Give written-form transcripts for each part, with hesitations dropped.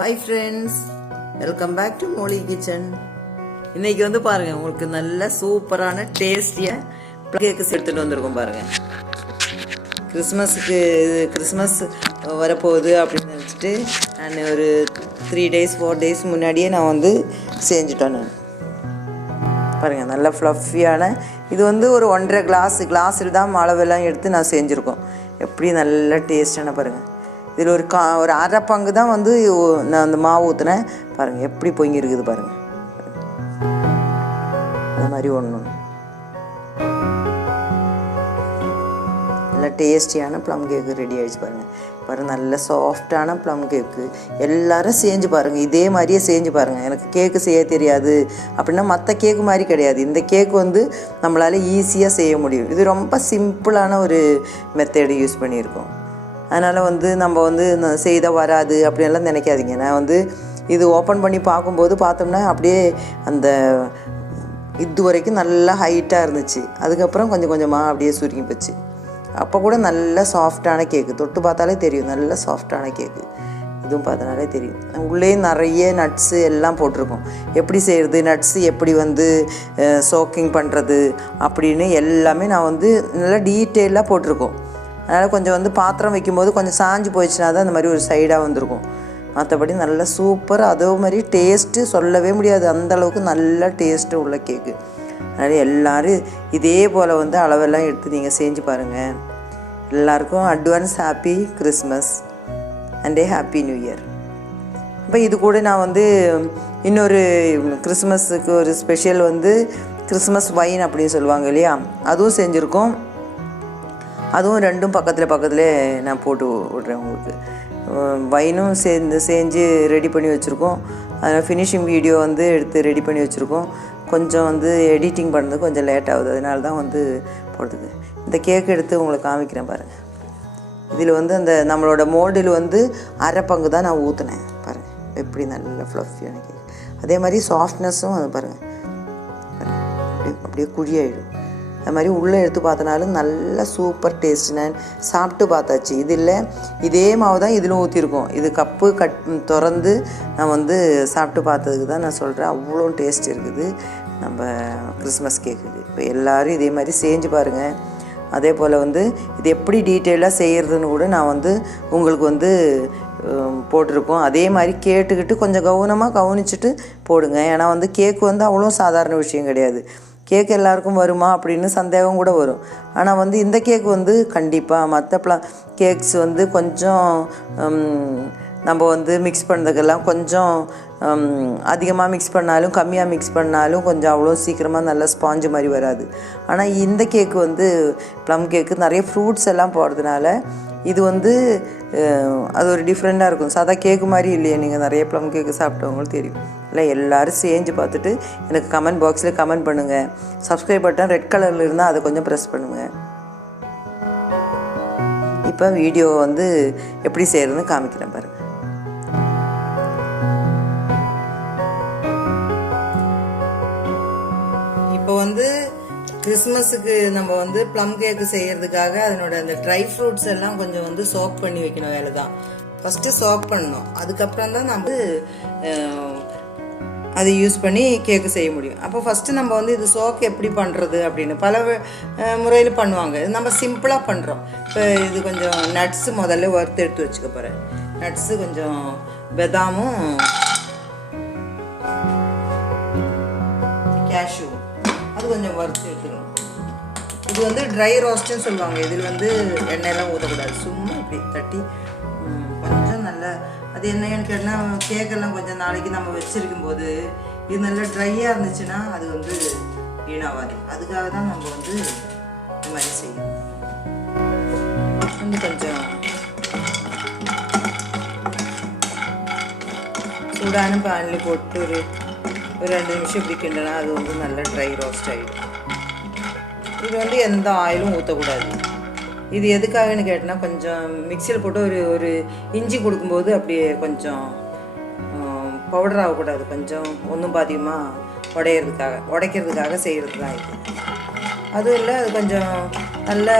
Hi friends, welcome back to Molly Kitchen. இன்னைக்கு வந்து பாருங்க உங்களுக்கு நல்ல சூப்பரான டேஸ்டியா கேக் எடுத்துட்டு வந்திருக்கோம் பாருங்க. கிறிஸ்மஸ் வரப்போகுது அப்படின்னு நினச்சிட்டு நான் ஒரு 3 days 4 days முன்னாடியே நான் வந்து செஞ்சுட்டேன். நான் பாருங்கள் நல்ல ஃப்ளஃபியான இது வந்து ஒரு 1.5 கிளாஸில் தான் அளவெல்லாம் எடுத்து நான் செஞ்சுருக்கோம். எப்படி நல்ல டேஸ்டான பாருங்கள். இதில் ஒரு அரை பங்கு தான் வந்து நான் அந்த மாவு ஊற்றுனேன். பாருங்கள் எப்படி பொங்கி இருக்குது பாருங்கள். இந்த மாதிரி ஒன்று நல்ல டேஸ்டியான ப்ளம் கேக்கு ரெடி ஆகிடுச்சு பாருங்கள். பாருங்கள் நல்ல சாஃப்டான ப்ளம் கேக்கு எல்லோரும் செஞ்சு பாருங்கள். இதே மாதிரியே செஞ்சு பாருங்கள். எனக்கு கேக்கு செய்ய தெரியாது அப்படின்னா மற்ற கேக்கு மாதிரி கிடையாது. இந்த கேக்கு வந்து நம்மளால் ஈஸியாக செய்ய முடியும். இது ரொம்ப சிம்பிளான ஒரு மெத்தேடு யூஸ் பண்ணியிருக்கோம். அதனால் வந்து நம்ம வந்து செய்த வராது அப்படின்லாம் நினைக்காதீங்க. நான் வந்து இது ஓப்பன் பண்ணி பார்க்கும்போது பார்த்தோம்னா அப்படியே அந்த இது வரைக்கும் நல்லா ஹைட்டாக இருந்துச்சு. அதுக்கப்புறம் கொஞ்சம் கொஞ்சமாக அப்படியே சுருங்கி போச்சு. அப்போ கூட நல்ல சாஃப்டான கேக்கு, தொட்டு பார்த்தாலே தெரியும் நல்ல சாஃப்டான கேக்கு. இதுவும் பார்த்தனாலே தெரியும். உள்ளே நிறைய நட்ஸு எல்லாம் போட்டிருக்கோம். எப்படி செய்கிறது, நட்ஸு எப்படி வந்து சோக்கிங் பண்ணுறது அப்படின்னு எல்லாமே நான் வந்து நல்லா டீட்டெயிலாக போட்டிருக்கோம். அதனால் கொஞ்சம் வந்து பாத்திரம் வைக்கும்போது கொஞ்சம் சாஞ்சு போயிடுச்சுனா தான் அந்த மாதிரி ஒரு சைடாக வந்திருக்கும். மற்றபடி நல்ல சூப்பர், அதே மாதிரி டேஸ்ட்டு சொல்லவே முடியாது. அந்தளவுக்கு நல்ல டேஸ்ட்டு உள்ள கேக்கு. அதனால் எல்லோரும் இதே போல் வந்து அளவெல்லாம் எடுத்து நீங்கள் செஞ்சு பாருங்கள். எல்லாருக்கும் advance happy Christmas and happy new year. இப்போ இது கூட நான் வந்து இன்னொரு கிறிஸ்மஸுக்கு ஒரு ஸ்பெஷல் வந்து கிறிஸ்மஸ் வைன் அப்படின்னு சொல்லுவாங்க இல்லையா, அதுவும் செஞ்சுருக்கோம். அதுவும் ரெண்டும் பக்கத்தில் நான் போட்டு விட்றேன் உங்களுக்கு. வைனும் செஞ்சு ரெடி பண்ணி வச்சுருக்கோம். அதில் ஃபினிஷிங் வீடியோ வந்து எடுத்து ரெடி பண்ணி வச்சுருக்கோம். கொஞ்சம் வந்து எடிட்டிங் பண்ணுறது கொஞ்சம் லேட் ஆகுது, அதனால தான் வந்து போடுறது. இந்த கேக் எடுத்து உங்களுக்கு காமிக்கிறேன் பாருங்கள். இதில் வந்து அந்த நம்மளோட மோல்டில் வந்து அரை பங்கு தான் நான் ஊற்றினேன் பாருங்கள். எப்படி நல்ல ஃப்ளஃபியான கேக். அதே மாதிரி சாஃப்ட்னஸும் அது பாருங்கள் அப்படியே குழியாயிடும். அது மாதிரி உள்ளே எடுத்து பார்த்தனாலும் நல்ல சூப்பர் டேஸ்ட். நான் சாப்பிட்டு பார்த்தாச்சு. இது இல்லை இதே மாவு தான் இதிலும் ஊற்றிருக்கோம். இது கப்பு திறந்து நான் வந்து சாப்பிட்டு பார்த்ததுக்கு தான் நான் சொல்கிறேன். அவ்வளோ டேஸ்ட் இருக்குது நம்ம கிறிஸ்மஸ் கேக்குக்கு. இப்போ எல்லோரும் இதே மாதிரி செஞ்சு பாருங்கள். அதே போல் வந்து இது எப்படி டீட்டெயிலாக செய்கிறதுன்னு கூட நான் வந்து உங்களுக்கு வந்து போட்டிருக்கோம். அதே மாதிரி கேட்டுக்கிட்டு கொஞ்சம் கவனிச்சுட்டு போடுங்க. ஏன்னா வந்து கேக்கு வந்து அவ்வளோ சாதாரண விஷயம் கிடையாது. கேக் எல்லாருக்கும் வருமா அப்படின்னு சந்தேகம் கூட வரும். ஆனால் வந்து இந்த கேக் வந்து கண்டிப்பாக மற்ற கேக்ஸ் வந்து கொஞ்சம் நம்ம வந்து மிக்ஸ் பண்ணுறதுக்கெல்லாம் கொஞ்சம் அதிகமாக மிக்ஸ் பண்ணாலும் கம்மியாக மிக்ஸ் பண்ணாலும் கொஞ்சம் அவ்வளோ சீக்கிரமாக நல்லா ஸ்பாஞ்சு மாதிரி வராது. ஆனால் இந்த கேக்கு வந்து ப்ளம் கேக்கு நிறைய ஃப்ரூட்ஸ் எல்லாம் போடுறதுனால இது வந்து அது ஒரு டிஃப்ரெண்ட்டாக இருக்கும். சாதா கேக்கு மாதிரி இல்லையே. நீங்கள் நிறைய ப்ளம் கேக்கு சாப்பிட்டவங்களும் தெரியும் இல்லை. எல்லோரும் செஞ்சு பார்த்துட்டு எனக்கு கமெண்ட் பாக்ஸில் கமெண்ட் பண்ணுங்கள். சப்ஸ்கிரைப் பட்டன் ரெட் கலரில் இருந்தால் அதை கொஞ்சம் ப்ரெஸ் பண்ணுங்கள். இப்போ வீடியோ வந்து எப்படி செய்கிறதுன்னு காமிக்கிறேன் பாருங்கள். இப்போ வந்து கிறிஸ்மஸுக்கு நம்ம வந்து ப்ளம் கேக்கு செய்கிறதுக்காக அதனோட அந்த ட்ரை ஃப்ரூட்ஸ் எல்லாம் கொஞ்சம் வந்து சோக் பண்ணி வைக்கணும். வேலை தான் ஃபஸ்ட்டு சோக் பண்ணணும். அதுக்கப்புறம் தான் நம்ம அதை யூஸ் பண்ணி கேக்கு செய்ய முடியும். அப்போ ஃபஸ்ட்டு நம்ம வந்து இது சோக் எப்படி பண்ணுறது அப்படின்னு பல முறையில் பண்ணுவாங்க. இது நம்ம சிம்பிளாக பண்ணுறோம். இப்போ இது கொஞ்சம் நட்ஸு முதல்ல வறுத்து எடுத்து வச்சுக்க போகிறேன். நட்ஸு கொஞ்சம் பதாமும் கேஷ்யூ அது கொஞ்சம் வறுத்து எடுத்துக்கணும். இது வந்து ட்ரை ரோஸ்ட்டுன்னு சொல்லுவாங்க. இதில் வந்து எண்ணெயெல்லாம் ஊற்றக்கூடாது. சும்மா இப்படி தட்டி கொஞ்சம் நல்லா அது என்னன்னு கேட்டால் கேக்கெல்லாம் கொஞ்சம் நாளைக்கு நம்ம வச்சுருக்கும் போது இது நல்லா ட்ரையாக இருந்துச்சுன்னா அது வந்து வீணாகாது. அதுக்காக தான் நம்ம வந்து இந்த மாதிரி செய்யணும். வந்து கொஞ்சம் சூடான பேனில் போட்டு ஒரு 2 நிமிஷம் இப்படி கிண்டனா அது வந்து நல்லா ட்ரை ரோஸ்ட் ஆகிடும். இது வந்து எந்த ஆயிலும் ஊற்றக்கூடாது. இது எதுக்காகன்னு கேட்டோன்னா கொஞ்சம் மிக்சியில் போட்டு ஒரு இஞ்சி கொடுக்கும்போது அப்படியே கொஞ்சம் பவுடர் ஆகக்கூடாது. கொஞ்சம் ஒன்றும் பாதியமாக உடைக்கிறதுக்காக செய்கிறது தான் இது. அதுவும் இல்லை அது கொஞ்சம் நல்ல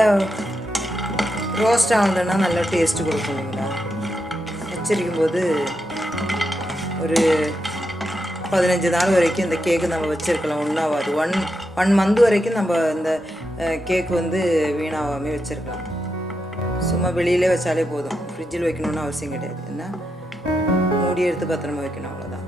ரோஸ்ட் ஆகுதுன்னா நல்ல டேஸ்ட்டு கொடுக்கும் இல்லைங்களா. வச்சிருக்கும் போது ஒரு 15 நாள் வரைக்கும் இந்த கேக்கு நம்ம வச்சுருக்கலாம், ஒன்றாகாது. ஒன் மந்த் வரைக்கும் நம்ம இந்த கேக்கு வந்து வீணாகாமல் வச்சுருக்கலாம். சும்மா வெளியிலே வச்சாலே போதும், ஃப்ரிட்ஜில் வைக்கணுன்னு அவசியம் கிடையாது. என்ன மூடி எடுத்து பத்திரமா வைக்கணும், அவ்வளோதான்.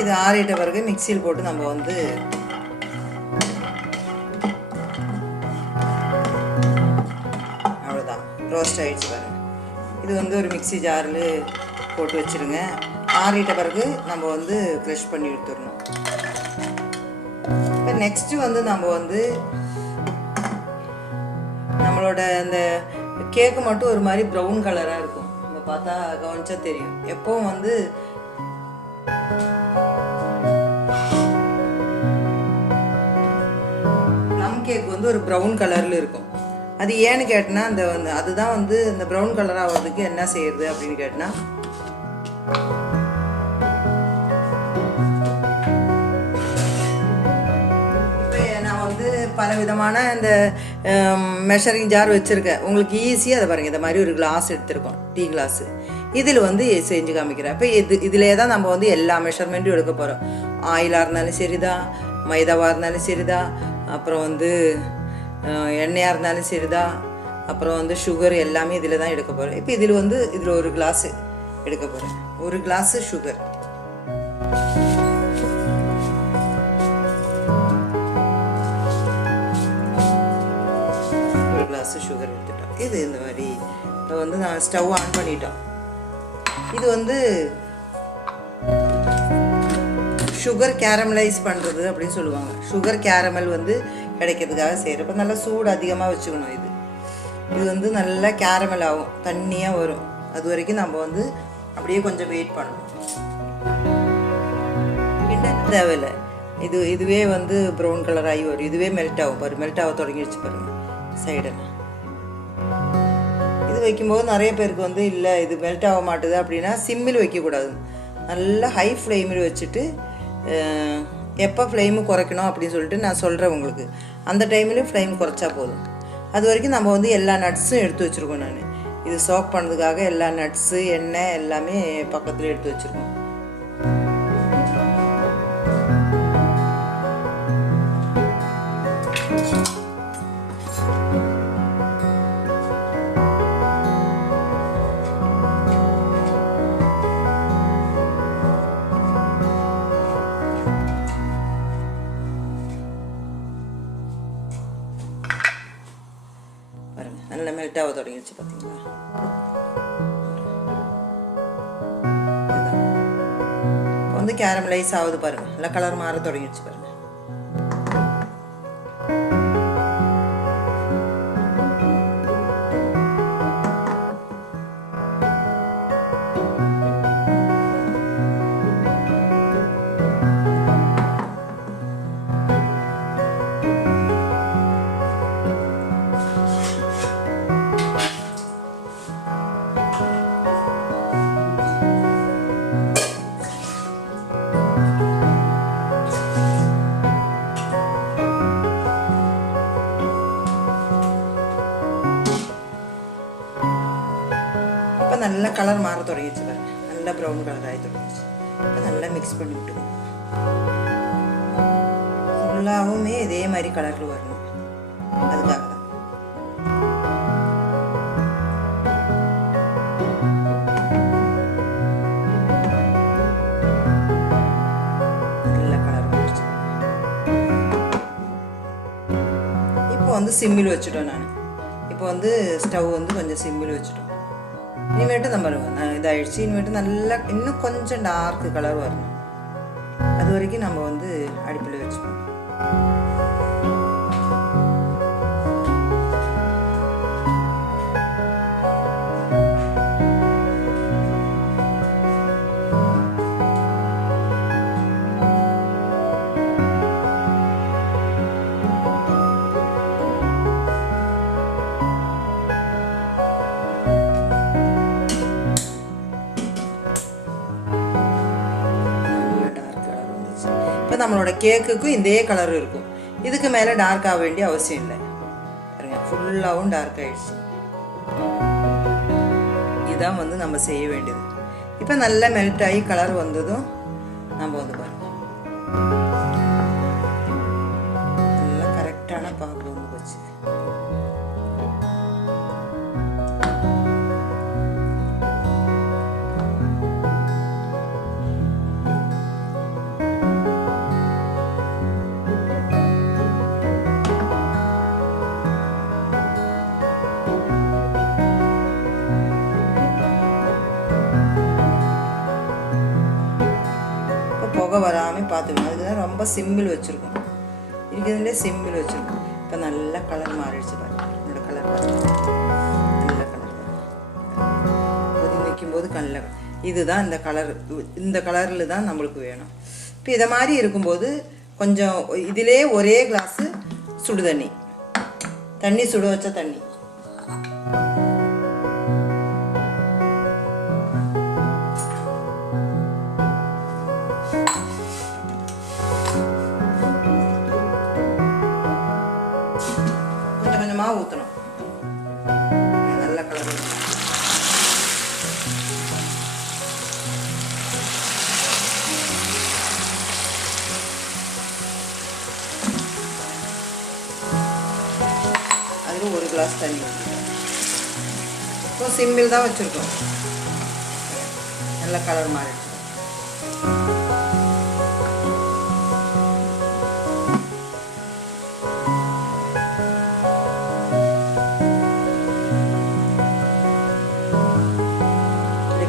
இது ஆறிட்ட பிறகு மிக்சியில் போட்டு நம்ம வந்து அவ்வளோதான், ரோஸ்ட் ஆகிடுச்சு பாருங்கள். இது வந்து ஒரு மிக்சி ஜாரில் போட்டு வச்சுருங்க. ஆறிட்ட பிறகு நம்ம வந்து க்ரஷ் பண்ணி எடுத்துடணும். இப்போ நெக்ஸ்ட்டு வந்து நம்ம வந்து நம்மளோட அந்த கேக்கு மட்டும் ஒரு மாதிரி ப்ரௌன் கலராக இருக்கும். நம்ம பார்த்தா கவனிச்சா தெரியும். எப்போவும் வந்து கேக் வந்து ஒரு ப்ரௌன் கலரில் இருக்கும். அது ஏன்னு கேட்டினா அதுதான் வந்து இந்த ப்ரௌன் கலர் ஆகிறதுக்கு என்ன செய்யுது அப்படின்னு கேட்டினா, இப்போ நான் வந்து பல விதமான இந்த மெஷரிங் ஜார் வச்சுருக்கேன். உங்களுக்கு ஈஸியாக அதை பாருங்கள், இந்த மாதிரி ஒரு கிளாஸ் எடுத்துருக்கோம், டீ கிளாஸு. இதில் வந்து செஞ்சு காமிக்கிறேன். இப்போ இதிலே தான் நம்ம வந்து எல்லா மெஷர்மெண்ட்டும் எடுக்க போகிறோம். ஆயிலாக இருந்தாலும் சரிதான், மைதாவாக இருந்தாலும் சரிதான், அப்புறம் வந்து எண்ணெயாக இருந்தாலும் சரிதான், அப்புறம் வந்து சுகர் எல்லாமே இதில் தான் எடுக்க போகிறேன். இப்போ இதில் ஒரு கிளாஸு எடுக்க போகிறேன். ஒரு கிளாஸு சுகர், ஒரு கிளாஸு சுகர் எடுத்துட்டோம். இது இந்த மாதிரி இப்போ வந்து நான் ஸ்டவ் ஆன் பண்ணிட்டோம். இது வந்து சுகர் கேரமலைஸ் பண்ணுறது அப்படின்னு சொல்லுவாங்க. சுகர் கேரமல் வந்து கிடைக்கிறதுக்காக செய்கிறப்ப நல்லா சூடு அதிகமாக வச்சுக்கணும். இது வந்து நல்லா கேரமல் ஆகும், தண்ணியாக வரும். அது வரைக்கும் நம்ம வந்து அப்படியே கொஞ்சம் வெயிட் பண்ணணும். கிண்ட தேவையில்லை. இதுவே வந்து ப்ரௌன் கலர் ஆகி வரும். இதுவே மெல்ட் ஆகும் பாரு, மெல்ட் ஆக தொடங்கிடுச்சு பாருங்கள் சைடெல்லாம். இது வைக்கும்போது நிறைய பேருக்கு வந்து இல்லை இது மெல்ட் ஆக மாட்டுது அப்படின்னா சிம்மில் வைக்கக்கூடாது. நல்லா ஹை ஃப்ளேமில் வச்சுட்டு எப்போ ஃப்ளேமு குறைக்கணும் அப்படின்னு சொல்லிட்டு நான் சொல்கிறேன் உங்களுக்கு. அந்த டைம்லேயும் ஃப்ளேம் குறைச்சா போதும். அது வரைக்கும் நம்ம வந்து எல்லா நட்ஸும் எடுத்து வச்சுருக்கோம். நான் இது சோக் பண்ணுறதுக்காக எல்லா நட்ஸு, எண்ணெய் எல்லாமே பக்கத்தில் எடுத்து வச்சுருக்கோம். நல்லா மெல்ட் ஆக தொடங்கிடுச்சு பார்த்தீங்களா. இப்போ வந்து கேரமலைஸ் ஆகுது பாருங்கள், நல்லா கலர் மாற தொடங்கிடுச்சு பாருங்கள். நல்லா கலர் மாற தொடங்கிடுச்சு பாருங்க, நல்லா ப்ரௌன் கலர் ஆகி தொடங்கிடுச்சு. நல்லா மிக்ஸ் பண்ணி விட்டுக்கணும். ஃபுல்லாகவுமே இதே மாதிரி கலரில் வரணும், அதுக்காக தான். நல்ல கலர் வந்துருச்சு. இப்போ வந்து சிம்மில் வச்சுட்டோம். நான் இப்போ வந்து ஸ்டவ் வந்து கொஞ்சம் சிம்மில் வச்சுட்டோம். ഇനിമേട്ട് നമ്മൾ ഇതഴിച്ച് ഇനിമേട്ട് നല്ല இன்னும் கொஞ்சம் டார்க் கலர் வரணும். அது வரைக்கும் நம்ம வந்து அடுப்பில் வச்சுக்கணும். இப்போ நம்மளோட கேக்குக்கும் இதே கலர் இருக்கும். இதுக்கு மேலே டார்க் ஆக வேண்டிய அவசியம் இல்லை. பாருங்க, ஃபுல்லாகவும் டார்க் ஆகிடுச்சு. இதுதான் வந்து நம்ம செய்ய வேண்டியது. இப்போ நல்லா மெல்ட் ஆகி கலர் வந்ததும் நம்ம வந்து பாருங்க நல்லா கரெக்டான பாகு வந்து வச்சு புகை வராமல் பார்த்துக்கணும். அதுக்கு தான் ரொம்ப சிம்மில் வச்சுருக்கோம். இருக்கிறதுலே சிம்மில் வச்சுருக்கோம். இப்போ நல்லா கலர் மாறிடுச்சு பாருங்கள். என்னோட கலர் நல்ல கலர் கொதி வைக்கும்போது கலர் இதுதான் இந்த கலரில் தான் நம்மளுக்கு வேணும். இப்போ இதை மாதிரி இருக்கும்போது கொஞ்சம் இதிலே ஒரே கிளாஸு சுடு தண்ணி சுட வச்ச தண்ணி ஊற்றணும். நல்ல கலர் அதில் ஒரு கிளாஸ் தண்ணி ஊற்றிக்கணும். இப்போ சிம்மில் தான் வச்சுருக்கோம். நல்ல கலர் மாறிடுச்சு.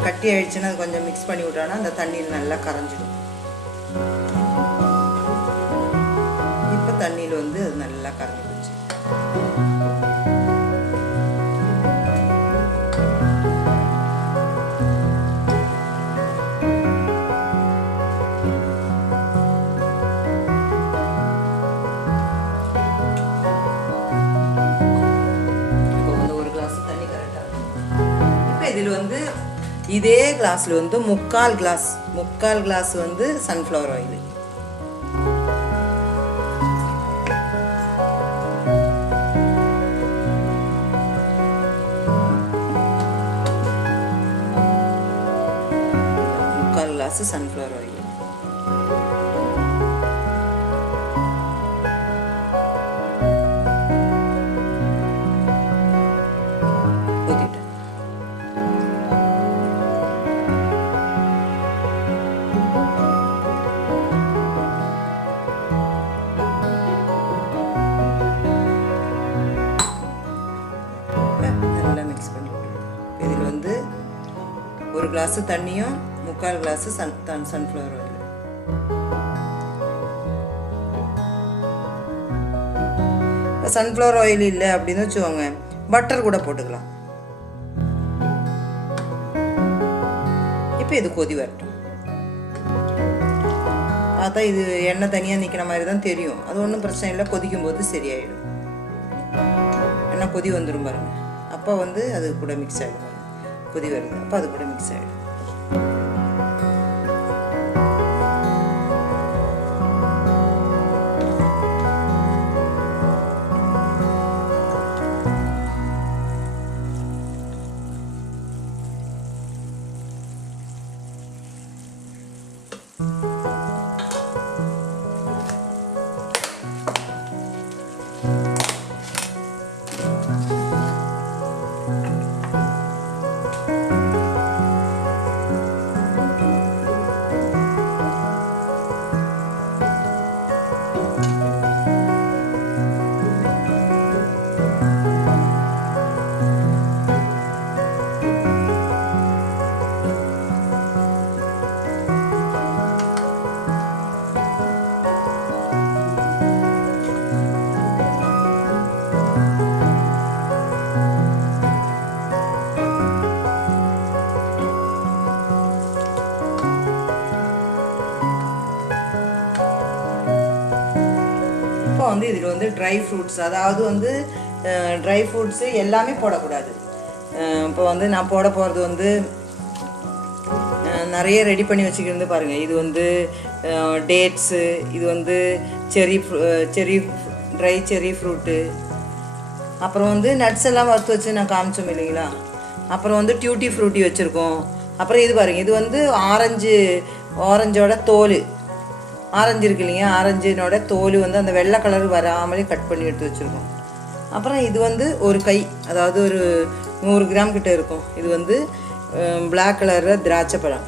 கட்டி ஆயிடுச்சுன்னா அது கொஞ்சம் மிக்ஸ் பண்ணி விட்டோன்னா அந்த தண்ணியில் நல்லா கரைஞ்சிடும். இப்போ தண்ணியில் வந்து அது நல்லா கரைஞ்சி போச்சு. இப்போ வந்து ஒரு கிளாஸ் தண்ணி கரெக்டாக இருக்கும். இப்போ இதில் வந்து இதே கிளாஸில் வந்து முக்கால் கிளாஸ் வந்து சன்ஃப்ளவர் ஆயில். முக்கால் கிளாஸ் சன்ஃப்ளவர் ஆயில். இதில் வந்து ஒரு கிளாஸ் தண்ணியும் முக்கால் glass sunflower oil. Sunflower oil இல்லை அப்படின்னு வச்சுக்கோங்க, பட்டர் கூட போட்டுக்கலாம். இப்போ இது கொதி வரட்டும். பார்த்தா இது எண்ணெய் தனியாக நிற்கிற மாதிரி தான் தெரியும். அது ஒன்றும் பிரச்சனை இல்லை. கொதிக்கும் போது சரியாயிடும். எண்ணெய் கொதி வந்துடும் பாருங்க. அப்போ வந்து அது கூட மிக்ஸ் ஆகிடும். கொதி வருது, அப்போ அது கூட மிக்ஸ் ஆகிடும். வந்து இதில் வந்து ட்ரை ஃப்ரூட்ஸ், அதாவது வந்து ட்ரை ஃப்ரூட்ஸு எல்லாமே போடக்கூடாது. இப்போ வந்து நான் போட போகிறது வந்து நிறைய ரெடி பண்ணி வச்சுக்கிறது பாருங்கள். இது வந்து டேட்ஸு, இது வந்து செரி ட்ரை செரி ஃப்ரூட்டு, அப்புறம் வந்து நட்ஸ் எல்லாம் வறுத்து வச்சு நான் காமிச்சோம் இல்லைங்களா. அப்புறம் வந்து டியூட்டி ஃப்ரூட்டி வச்சுருக்கோம். அப்புறம் இது பாருங்கள், இது வந்து ஆரஞ்சோட தோல், ஆரஞ்சு இருக்கு இல்லைங்க, ஆரஞ்சினோட தோல் வந்து அந்த வெள்ளை கலர் வராமலே கட் பண்ணி எடுத்து வச்சுருக்கோம். அப்புறம் இது வந்து ஒரு கை, அதாவது ஒரு 100 கிராம் கிட்ட இருக்கும். இது வந்து பிளாக் கலரில் திராட்சை பழம்,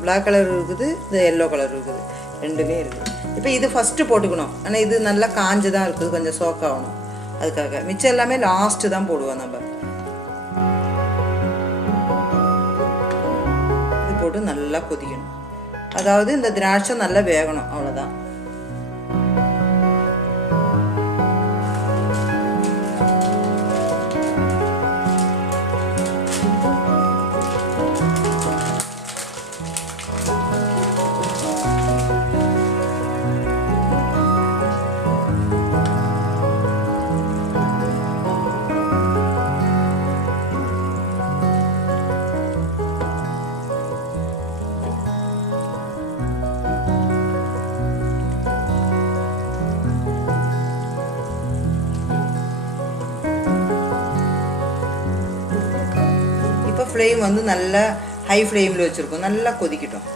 பிளாக் கலர் இருக்குது, இது எல்லோ கலர் இருக்குது, ரெண்டுமே இருக்குது. இப்போ இது ஃபஸ்ட்டு போட்டுக்கணும். ஆனால் இது நல்லா காஞ்சு தான் இருக்குது, கொஞ்சம் சோக்காகணும். அதுக்காக மிச்சம் எல்லாமே லாஸ்ட்டு தான் போடுவோம் நம்ம. இது போட்டு நல்லா கொதிக்கணும். அதாவது இந்த திராட்சை நல்லா வேகணும், அவ்வளோதான். ஃப்ளேம் வந்து நல்லா ஹை ஃப்ளேமில் வச்சுருக்கோம், நல்லா கொதிக்கட்டும்.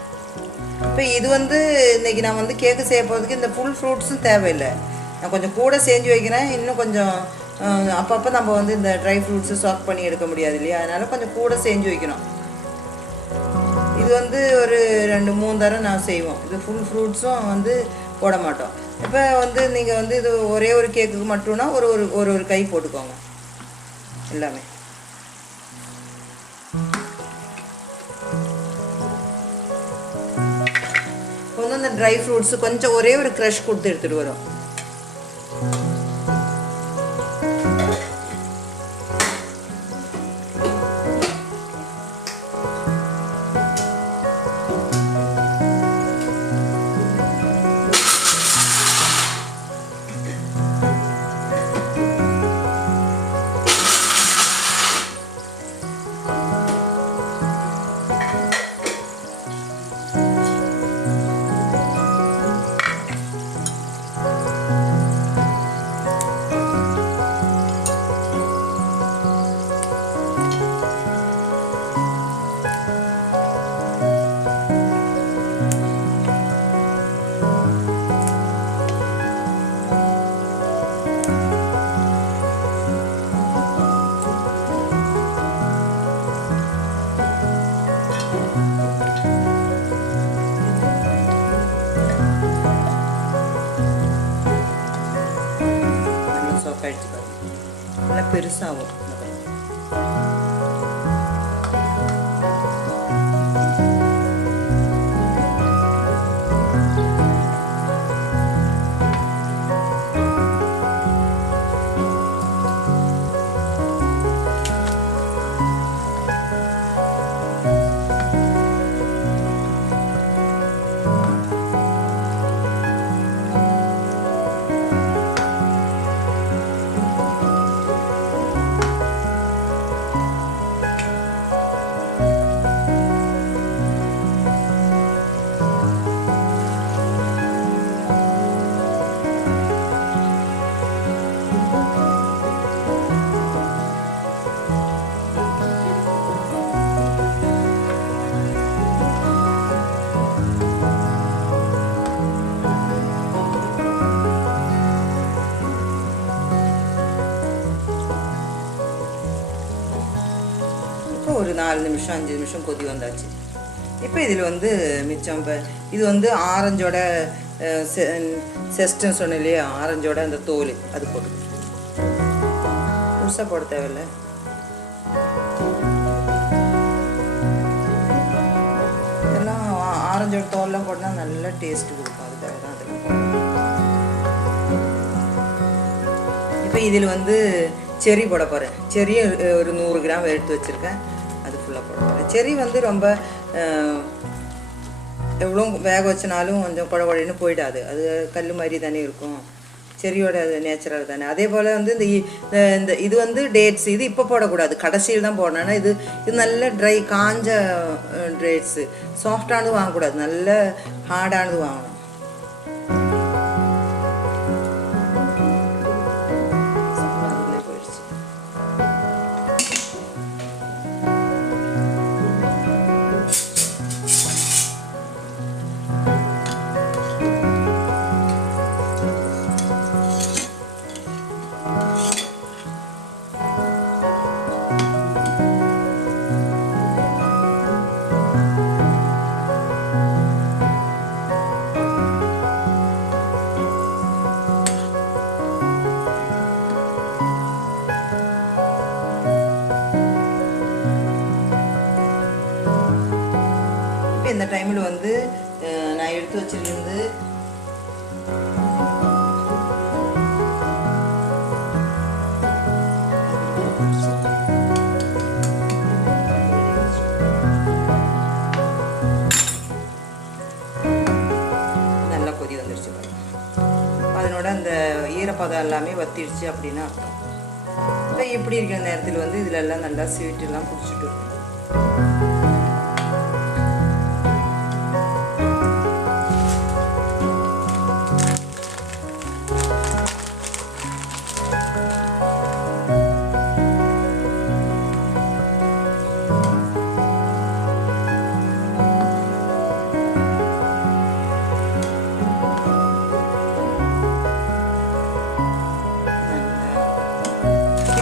இப்போ இது வந்து இன்றைக்கி நான் வந்து கேக்கு செய்ய போகிறதுக்கு இந்த ஃபுல் ஃப்ரூட்ஸும் தேவையில்லை, நான் கொஞ்சம் கூட செஞ்சு வைக்கிறேன். இன்னும் கொஞ்சம் அப்பப்போ நம்ம வந்து இந்த ட்ரை ஃப்ரூட்ஸு சாக் பண்ணி எடுக்க முடியாது இல்லையா, அதனால் கொஞ்சம் கூட செஞ்சு வைக்கணும். இது வந்து ஒரு 2-3 தரம் நான் செய்வோம். இது ஃபுல் ஃப்ரூட்ஸும் வந்து போட மாட்டோம். இப்போ வந்து நீங்கள் வந்து இது ஒரே ஒரு கேக்குக்கு மட்டும்னா ஒரு கை போட்டுக்கோங்க எல்லாமே. அந்த ட்ரை ஃப்ரூட்ஸ் கொஞ்சம் ஒரே ஒரு க்ரஷ் கொடுத்து எடுத்துகிட்டு வரும். நல்லா பெருசாகும். ஒரு 4 நிமிஷம் 5 நிமிஷம் கொதி வந்தாச்சு. இப்போ இதில் வந்து மிச்சம் இது வந்து ஆரஞ்சோட செஸ்ட்னு சொன்ன இல்லையா, ஆரஞ்சோட அந்த தோல் அது போட்டு புதுசாக போட தேவையில்லை. இதெல்லாம் ஆரஞ்சோட தோல்லாம் போட்டால் நல்லா டேஸ்ட்டு கொடுக்கும், அதுக்காக தான் அதெல்லாம் போடுறோம். இப்போ இதில் வந்து செரி போட போகிறேன். செரி ஒரு 100 கிராம் எடுத்து வச்சுருக்கேன், அது ஃபுல்லாக போட போகிறேன். செரி வந்து ரொம்ப எவ்வளோ வேக வச்சனாலும் கொஞ்சம் குழன்னு போயிடாது, அது கல் மாதிரி தானே இருக்கும். செரியோட நேச்சுரல் தானே. அதே போல் வந்து இந்த இது வந்து டேட்ஸ், இது இப்போ போடக்கூடாது, கடைசியில் தான் போடணும். ஆனால் இது நல்ல ட்ரை காஞ்ச டேட்ஸு, சாஃப்டானது வாங்கக்கூடாது, நல்ல ஹார்டானது வாங்கணும். இந்த டைமில் வந்து நான் எடுத்து வச்சிருந்து நல்லா கொதி வந்துடுச்சு பாருங்க. அதனோட அந்த ஈரப்பதம் எல்லாமே வத்திடுச்சு அப்படின்னு அர்த்தம். இப்போ இப்படி இருக்கிற நேரத்தில் வந்து இதில் எல்லாம் நல்லா ஸ்வீட்டெல்லாம் பிடிச்சிட்டு இருக்கும்.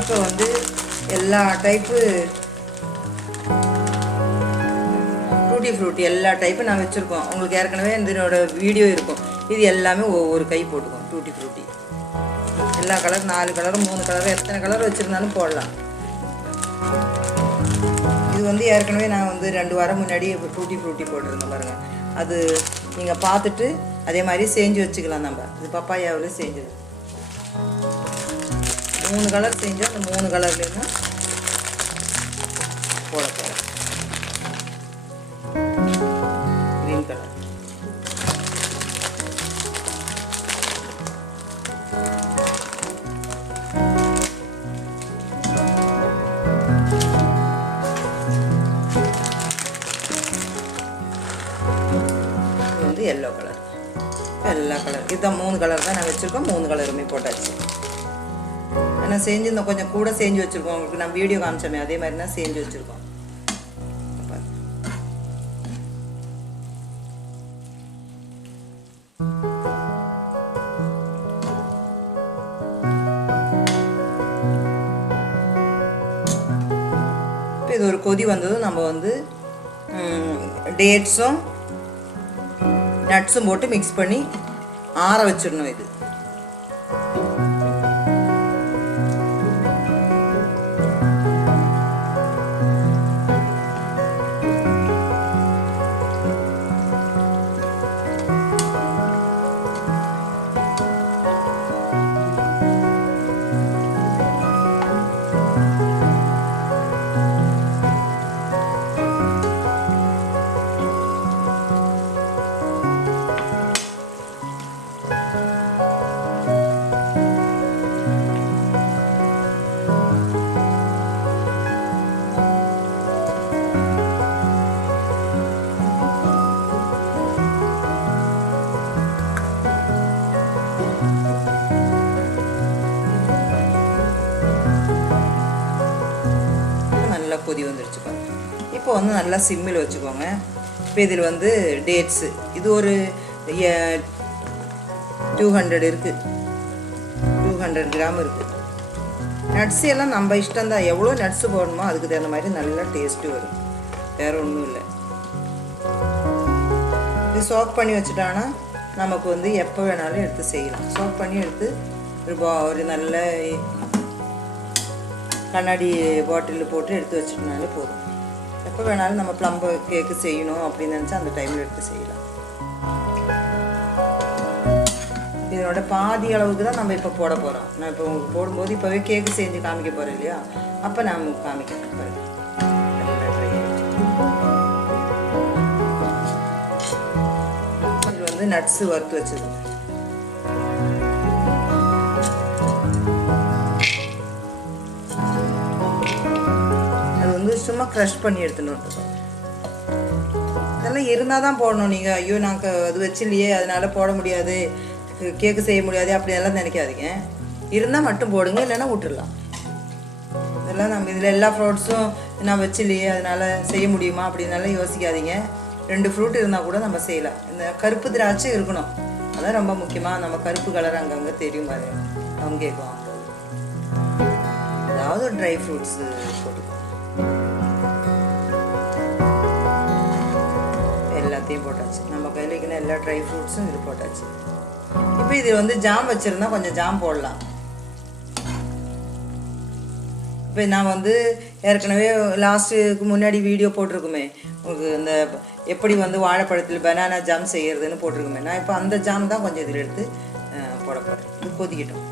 இப்போ வந்து எல்லா டைப்பு டூட்டி ஃப்ரூட்டி எல்லா டைப்பும் நான் வச்சுருக்கோம். உங்களுக்கு ஏற்கனவே இதனோட வீடியோ இருக்கும். இது எல்லாமே ஒவ்வொரு கை போட்டுக்கோம். டூட்டி ஃப்ரூட்டி எல்லா கலர், 4 கலரும் 3 கலரும் எத்தனை கலர் வச்சுருந்தாலும் போடலாம். இது வந்து ஏற்கனவே நான் வந்து 2 வாரம் முன்னாடி டூட்டி ஃப்ரூட்டி போட்டிருந்தேன் பாருங்கள். அது நீங்கள் பார்த்துட்டு அதே மாதிரி செஞ்சு வச்சுக்கலாம். நம்ம இது பப்பாயாவில் செஞ்சது 3 கலர் செஞ்சால் அந்த 3 கலர்லேயும் போட போகிறேன். க்ரீன் கலர், இது வந்து எல்லோ கலர், எல்லா கலர், இதுதான் 3 கலர் தான் நான் வச்சுருக்கோம். 3 கலருமே போட்டாச்சு. நான் செஞ்சுருந்தோம், கொஞ்சம் கூட செஞ்சு வச்சுருக்கோம். உங்களுக்கு நான் வீடியோ காமிச்சோமே அதே மாதிரி தான் செஞ்சு வச்சுருக்கோம். இப்போ இது ஒரு கொதி வந்ததும் நம்ம வந்து டேட்ஸும் நட்ஸும் போட்டு மிக்ஸ் பண்ணி ஆற வச்சிடணும். இது கொதி வந்துடுச்சு பாருங்க. இப்போ வந்து நல்லா சிம்மில் வச்சுக்கோங்க. இப்போ இதில் வந்து டேட்ஸு இது ஒரு 200 இருக்குது, 200 கிராம் இருக்குது. நட்ஸு எல்லாம் நம்ம இஷ்டம்தான், எவ்வளோ நட்ஸு போடணுமோ அதுக்கு தகுந்த மாதிரி நல்லா டேஸ்ட்டு வரும். வேறு ஒன்றும் இல்லை. இது சோக் பண்ணி வச்சுட்டாங்கன்னா நமக்கு வந்து எப்போ வேணாலும் எடுத்து செய்யலாம். சோக் பண்ணி எடுத்து ஒரு நல்ல கண்ணாடி பாட்டிலில் போட்டு எடுத்து வச்சுட்டனாலே போதும். எப்போ வேணாலும் நம்ம ப்ளம் கேக்கு செய்யணும் அப்படின்னு நினச்சா அந்த டைமில் எடுத்து செய்யலாம். இதனோட பாதி அளவுக்கு தான் நம்ம இப்போ போட போகிறோம். நான் இப்போ உங்களுக்கு போடும்போது இப்போவே கேக்கு செஞ்சு காமிக்க போகிறேன் இல்லையா, அப்போ நான் காமிக்க போகிறேன். இது வந்து நட்ஸு வறுத்து வச்சது. சும்மா க்ரஷ் பண்ணி எடுத்துன்னு வந்துடும். இதெல்லாம் இருந்தால் தான் போடணும். நீங்கள் ஐயோ நாங்கள் அது வச்சில்லையே அதனால போட முடியாது, கேக்கு செய்ய முடியாது அப்படியெல்லாம் நினைக்காதீங்க. இருந்தால் மட்டும் போடுங்க, இல்லைன்னா விட்டுடலாம். இதெல்லாம் நம்ம இதில் எல்லா ஃப்ரூட்ஸும் நான் வச்சில்லையே அதனால் செய்ய முடியுமா அப்படின்னாலாம் யோசிக்காதீங்க. 2 ஃப்ரூட் இருந்தால் கூட நம்ம செய்யலாம். இந்த கருப்பு திராட்சை இருக்கணும், அதான் ரொம்ப முக்கியமாக. நம்ம கருப்பு கலர் அங்கங்கே தெரியும் பாருங்க, அவங்க கேட்கும். அதாவது ட்ரை ஃப்ரூட்ஸ் போட்டுக்கோ, எல்லாத்தையும் போட்டாச்சு. நம்ம கையில் இருக்கிற எல்லா ட்ரை ஃப்ரூட்ஸும் இது போட்டாச்சு. இப்போ இது வந்து ஜாம் வச்சுருந்தா கொஞ்சம் ஜாம் போடலாம். இப்போ நான் வந்து ஏற்கனவே லாஸ்ட்டுக்கு முன்னாடி வீடியோ போட்டிருக்குமே உங்களுக்கு, இந்த எப்படி வந்து வாழைப்பழத்தில் பனானா ஜாம் செய்கிறதுன்னு போட்டிருக்குமே. நான் இப்போ அந்த ஜாம் தான் கொஞ்சம் இதில் எடுத்து போட போகிறேன். இது கொதிக்கட்டும்.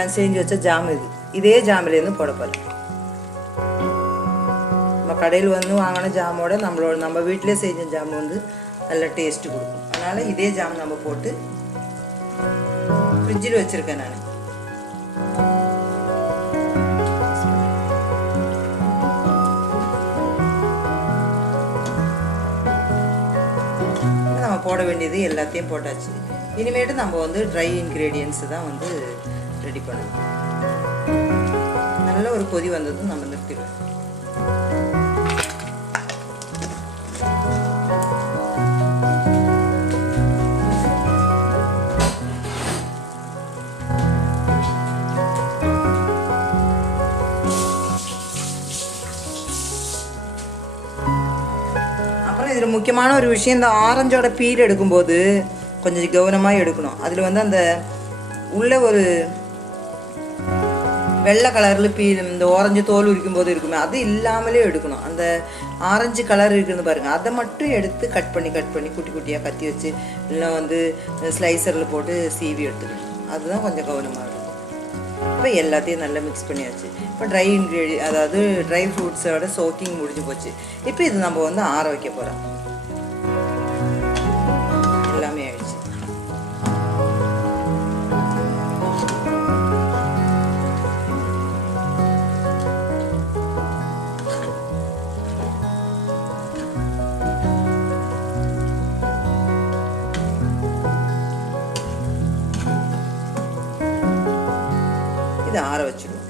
நான் செஞ்சு வச்ச ஜாம் இதே ஜாமிலேருந்து போட போகிறேன். நம்ம கடையில் வந்து வாங்கின ஜாமோட நம்ம வீட்டிலே செஞ்ச ஜாம் வந்து நல்ல டேஸ்ட்டு கொடுக்கும். அதனால் இதே ஜாம் நம்ம போட்டு ஃப்ரிட்ஜில் வச்சுருக்கேன் நான். நம்ம போட வேண்டியது எல்லாத்தையும் போட்டாச்சு. இனிமேட்டு நம்ம வந்து ட்ரை இன்க்ரீடியன்ஸ் தான் வந்து ரெடி பண்ணணும். நல்ல ஒரு கொதி வந்ததும் நம்ம நிறுத்திடுவோம். அப்புறம் இதில் முக்கியமான ஒரு விஷயம், இந்த ஆரஞ்சோட பீல் எடுக்கும்போது கொஞ்சம் கவனமாக எடுக்கணும். அதில் வந்து அந்த உள்ள ஒரு வெள்ளை கலரில் பீல், இந்த ஆரஞ்சு தோல் உரிக்கும் போது இருக்குமே, அது இல்லாமலே எடுக்கணும். அந்த ஆரஞ்சு கலர் இருக்குன்னு பாருங்கள், அதை மட்டும் எடுத்து கட் பண்ணி குட்டி குட்டியாக கத்தி வச்சு இல்லை வந்து ஸ்லைசரில் போட்டு சீவி எடுத்துக்கணும். அதுதான் கொஞ்சம் கவனமாக இருக்கும். இப்போ எல்லாத்தையும் நல்லா மிக்ஸ் பண்ணியாச்சு. இப்போ ட்ரை இன்க்ரீடியன்ட், அதாவது ட்ரை ஃப்ரூட்ஸோட சோக்கிங் முடிஞ்சு போச்சு. இப்போ இது நம்ம வந்து ஆற வைக்க போகிறோம். எல்லாமே ஆயிடுச்சு. இதை ஆற வச்சுடுவோம்.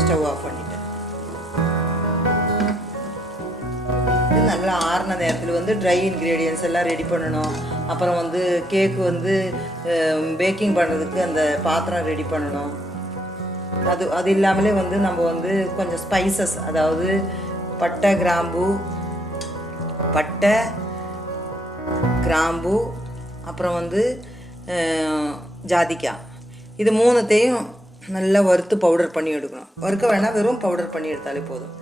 ஸ்டவ் ஆஃப் பண்ணிட்டேன். இது நல்லா ஆறின நேரத்தில் வந்து ட்ரை இன்க்ரீடியன்ஸ் எல்லாம் ரெடி பண்ணணும். அப்புறம் வந்து கேக்கு வந்து பேக்கிங் பண்ணுறதுக்கு அந்த பாத்திரம் ரெடி பண்ணணும். அது இல்லாமலே வந்து நம்ம வந்து கொஞ்சம் ஸ்பைசஸ், அதாவது பட்டை கிராம்பு அப்புறம் வந்து ஜாதிக்காய், இது 3த்தையும் நல்லா வறுத்து பவுடர் பண்ணி எடுக்கணும். வறுக்க வேணால் வெறும் பவுடர் பண்ணி எடுத்தாலே போதும்.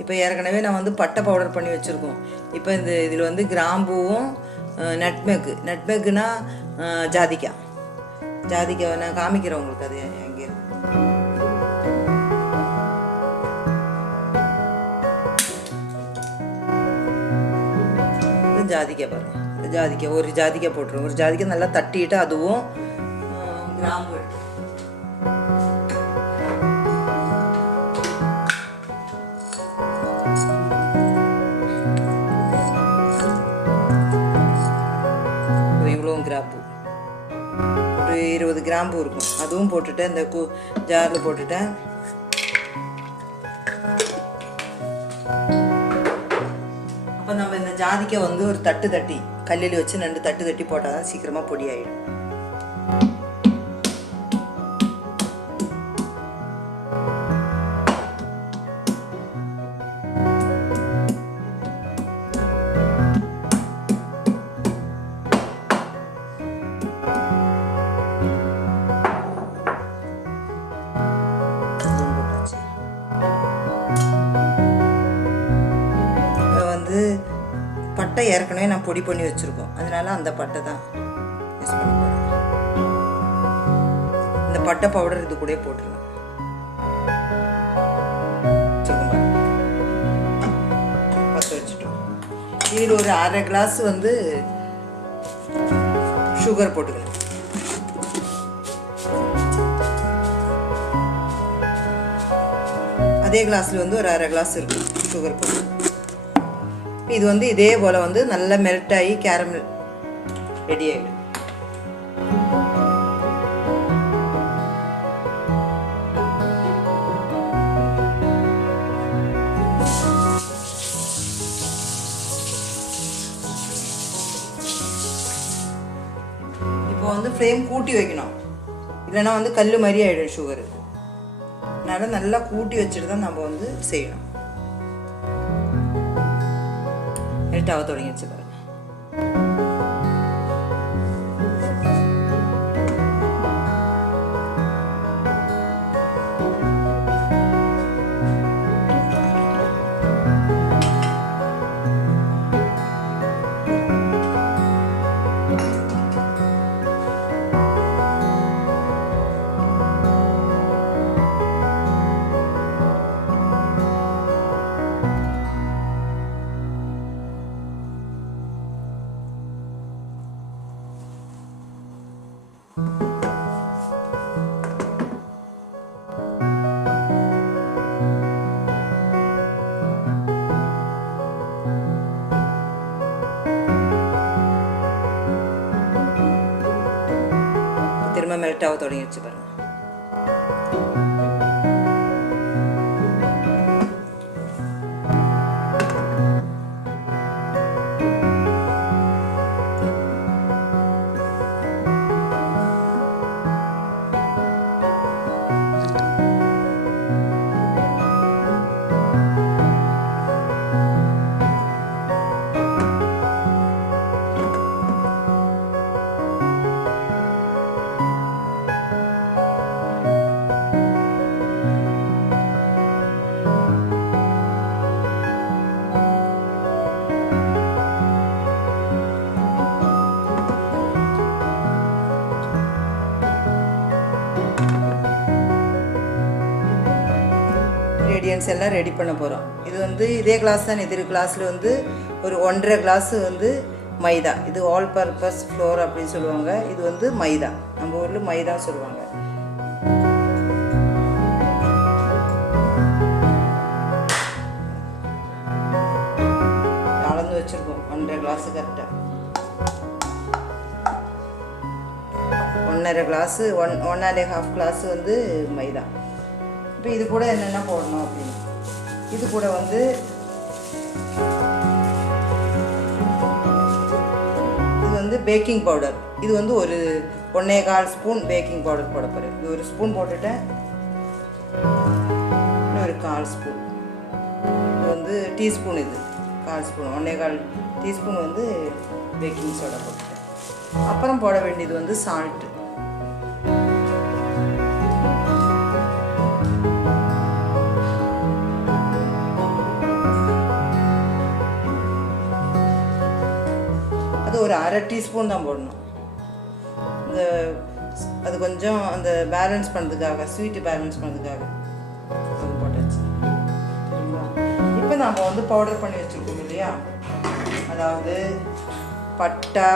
இப்போ ஏற்கனவே நான் வந்து பட்டை பவுடர் பண்ணி வச்சுருக்கோம். இப்போ இதில் வந்து கிராம்பூவும் நட்மெக்குனா ஜாதிக்காய் நான் காமிக்கிறேன் உங்களுக்கு. அது எங்கே ஜாதிக்காய் பாருங்க, ஒரு ஜாதிக்காய் போட்டுருவோம். ஒரு ஜாதிக்காய் நல்லா தட்டிட்டு அதுவும் கிராம்பு எடுத்து இவ்வளோ கிராம்பு, ஒரு 20 கிராம்பு இருக்கும். அதுவும் போட்டுட்டேன், இந்த ஜாரில் போட்டுட்டேன். அப்போ நம்ம இந்த ஜாதிக்காய் வந்து ஒரு தட்டி கல்லில் வச்சு 2 தட்டி போட்டால் தான் சீக்கிரமாக பொடி ஆகிடும். பட்டை ஏற்கனவே நான் பொடி பண்ணி வச்சுருக்கோம், அதனால அந்த பட்டை தான் யூஸ் பண்ண போகிறேன். இந்த பட்டை பவுடர் இது கூட போட்டுருங்க. பற்ற வச்சுட்டோம். இதில் ஒரு 1/2 கிளாஸ் வந்து சுகர் போட்டுக்கணும். அதே கிளாஸில் வந்து ஒரு 1/2 கிளாஸ் இருக்கும் சுகர் போட்டு. இது வந்து இதே போல் வந்து நல்லா மெல்ட் ஆகி கேரமல் ரெடி ஆகிடும். இப்போ வந்து ஃப்ளேம் கூட்டி வைக்கணும், இல்லைன்னா வந்து கல் மாதிரி ஆகிடும் சுகரு. அதனால் நல்லா கூட்டி வச்சுட்டு தான் நம்ம வந்து செய்யணும். மெல்ட் ஆக தொடங்கிடுச்சு பாருங்க. திரும்ப மெல்ட் ஆக தொடங்கிடுச்சு பாருங்க. இன்க்ரீடியன்ட்ஸ் எல்லாம் ரெடி பண்ண போகிறோம். இது வந்து இதே கிளாஸ் தான், எதிர் கிளாஸில் வந்து ஒரு 1.5 கிளாஸ் வந்து மைதா. இது ஆல் பர்பஸ் ஃப்ளோர் அப்படின்னு சொல்லுவாங்க. இது வந்து மைதா, நம்ம ஊரில் மைதா சொல்லுவாங்க. அளந்து வச்சுருக்கோம் 1.5 கிளாஸு கரெக்டாக. 1.5 கிளாஸு 1.5 கிளாஸு வந்து மைதா. இப்போ இது கூட என்னென்ன போடணும் அப்படின்னு, இது கூட வந்து இது வந்து பேக்கிங் பவுடர். இது வந்து ஒரு 1.25 ஸ்பூன் பேக்கிங் பவுடர் போட போகிறேன். இது ஒரு ஸ்பூன் போட்டுட்டேன், இன்னும் ஒரு 1/4 ஸ்பூன். இது வந்து டீஸ்பூன், இது 1/4 ஸ்பூன், 1.25 டீஸ்பூன் வந்து பேக்கிங் சோடா போட்டுட்டேன். அப்புறம் போட வேண்டியது வந்து சால்ட்டு. ஒரு 1/2 டீஸ்பூன் தான் போடணும். இந்த அது கொஞ்சம் அந்த பேலன்ஸ் பண்ணுறதுக்காக, ஸ்வீட்டு பேலன்ஸ் பண்ணுறதுக்காக அது போட்டாச்சு. சரிங்களா? இப்போ நம்ம வந்து பவுடர் பண்ணி வச்சுருக்கோம் இல்லையா, அதாவது பட்டை,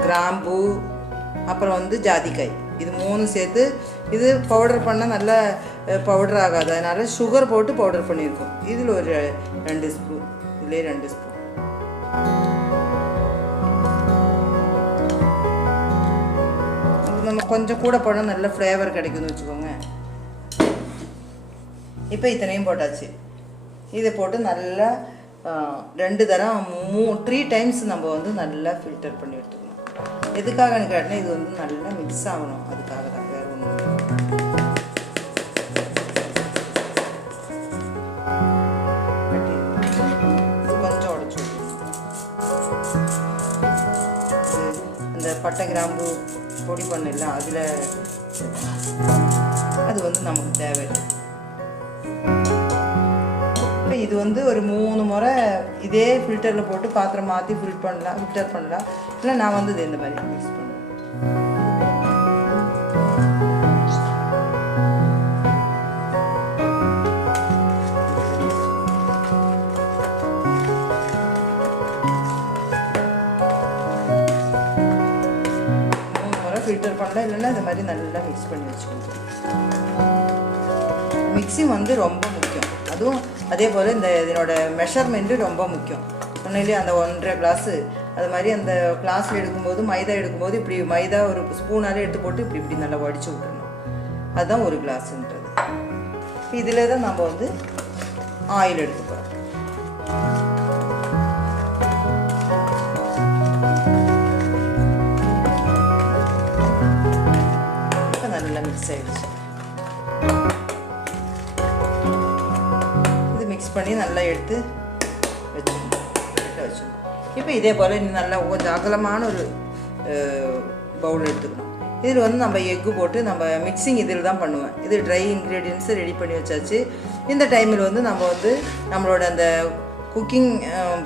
கிராம்பு, அப்புறம் வந்து ஜாதிக்காய், இது 3 சேர்த்து இது பவுடர் பண்ணால் நல்லா பவுடர் ஆகாது, அதனால் சுகர் போட்டு பவுடர் பண்ணியிருக்கோம். இதில் ஒரு 2 ஸ்பூன், இதுலேயே 2 ஸ்பூன். நம்ம கொஞ்சம் கூட போனால் நல்ல ஃப்ளேவர் கிடைக்கும்னு வச்சுக்கோங்க. இப்போ இத்தனையும் போட்டாச்சு. இதை போட்டு நல்லா 2 தரம் 3 டைம்ஸ் நம்ம வந்து நல்லா ஃபில்டர் பண்ணி எடுத்துக்கணும். எதுக்காகன்னு கேட்டால் இது வந்து நல்லா மிக்ஸ் ஆகணும், அதுக்காக தான், வேறு ஒன்றும். கொஞ்சம் உடச்சி அந்த பட்டை கிராம்பு பொடி பண்ணல, அதில் அது வந்து நமக்கு தேவையில்லை. இப்போ இது வந்து ஒரு 3 முறை இதே ஃபில்டரில் போட்டு பாத்திரம் மாற்றி ஃபில்டர் பண்ணலாம். இல்லை நான் வந்து இது இந்த மாதிரி மிக்ஸ் பண்ணுவேன். ஃபில்டர் பண்ணலாம், இல்லைன்னா இந்த மாதிரி நல்லா மிக்ஸ் பண்ணி வச்சுக்கணும். மிக்ஸிங் வந்து ரொம்ப முக்கியம். அதுவும் அதே போல் இதனோட மெஷர்மெண்ட்டு ரொம்ப முக்கியம். ஒன்றுலேயே அந்த 1.5 கிளாஸு அது மாதிரி அந்த கிளாஸில் எடுக்கும்போது மைதா எடுக்கும்போது இப்படி மைதா ஒரு ஸ்பூனாலே எடுத்து போட்டு இப்படி நல்லா வடித்து விட்டுறணும். அதுதான் ஒரு கிளாஸுன்றது. இதில் தான் நம்ம வந்து ஆயில் எடுத்து போகிறோம். நல்லா மிக்ஸ் ஆகிடுச்சு. இது மிக்ஸ் பண்ணி நல்லா எடுத்து வச்சுக்கணும். இப்போ இதே போல் நல்லா கொஞ்சம் அகலமான ஒரு பவுல் எடுத்துக்கணும். இதில் வந்து நம்ம எக்கு போட்டு நம்ம மிக்சிங் இதில் தான் பண்ணுவேன். இது ட்ரை இன்க்ரீடியன்ஸை ரெடி பண்ணி வச்சாச்சு. இந்த டைமில் வந்து நம்ம வந்து நம்மளோட அந்த குக்கிங்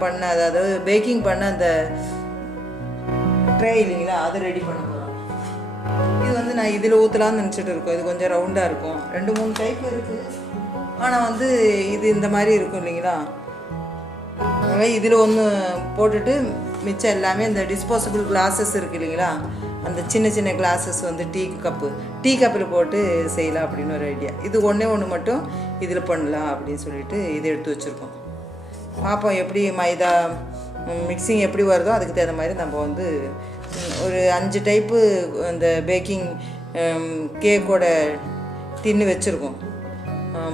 பண்ண, அதாவது பேக்கிங் பண்ண அந்த ட்ரே இல்லைங்களா, அதை ரெடி பண்ண போகிறோம். இது வந்து நான் இதில் ஊற்றலான்னு நினச்சிட்டு இருக்கோம். இது கொஞ்சம் ரவுண்டாக இருக்கும். 2-3 டைப் இருக்குது. ஆனால் வந்து இது இந்த மாதிரி இருக்கும் இல்லைங்களா. இதில் ஒன்று போட்டுட்டு மிச்சம் எல்லாமே இந்த டிஸ்போசபிள் கிளாஸஸ் இருக்குது இல்லைங்களா, அந்த சின்ன சின்ன கிளாஸஸ் வந்து டீ கப்பில் போட்டு செய்யலாம் அப்படின்னு ஒரு ஐடியா. இது ஒன்று மட்டும் இதில் பண்ணலாம் அப்படின்னு சொல்லிட்டு இதை எடுத்து வச்சுருக்கோம். பார்ப்போம் எப்படி மைதா மிக்சிங் எப்படி வருதோ அதுக்கு தகுந்த மாதிரி நம்ம வந்து ஒரு 5 டைப்பு இந்த பேக்கிங் கேக்கோட டின்னு வச்சுருக்கோம்,